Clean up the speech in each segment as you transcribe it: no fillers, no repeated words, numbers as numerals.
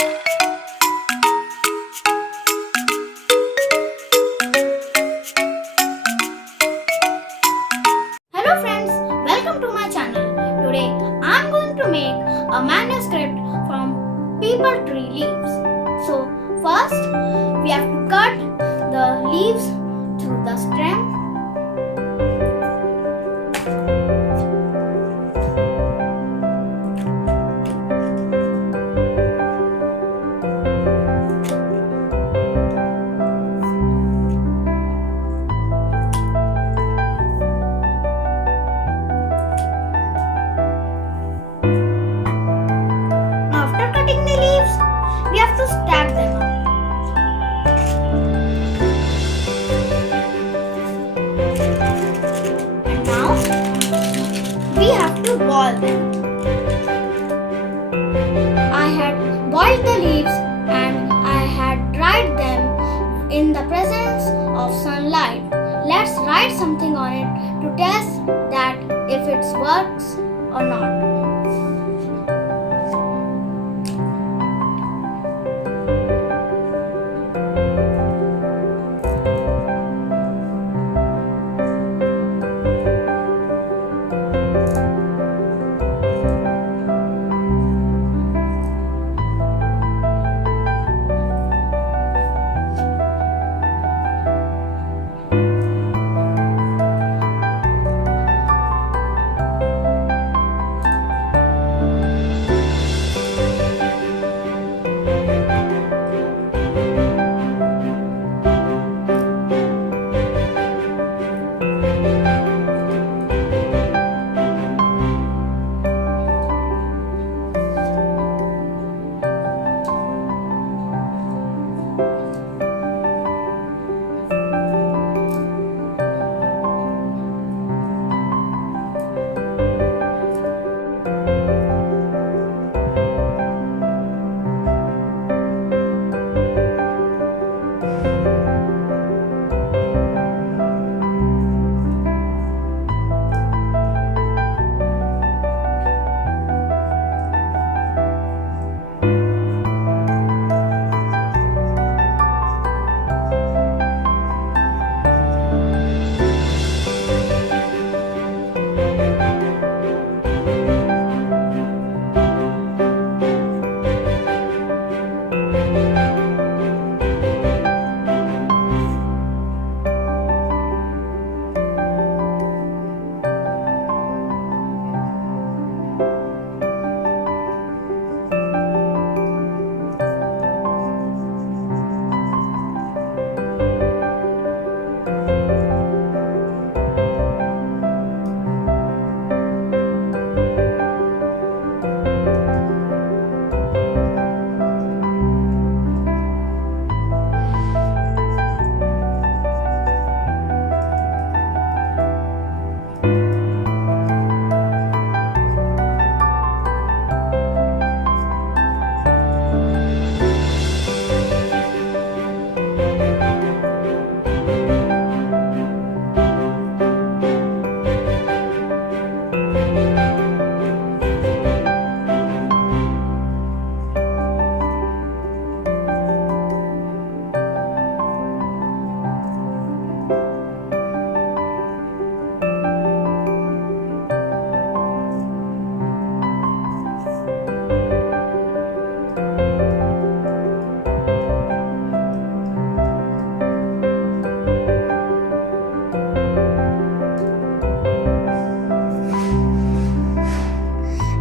Hello friends, welcome to my channel. Today I am going to make a manuscript from peepal tree leaves. So first we have to cut the leaves through the stem. After cutting the leaves, we have to stack them up. And now we have to boil them. I had boiled the leaves and I had dried them in the presence of sunlight. Let's write something on it to test that if it works or not.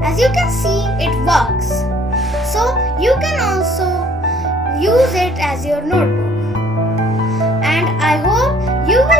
As you can see, it works. So you can also use it as your notebook. And I hope you will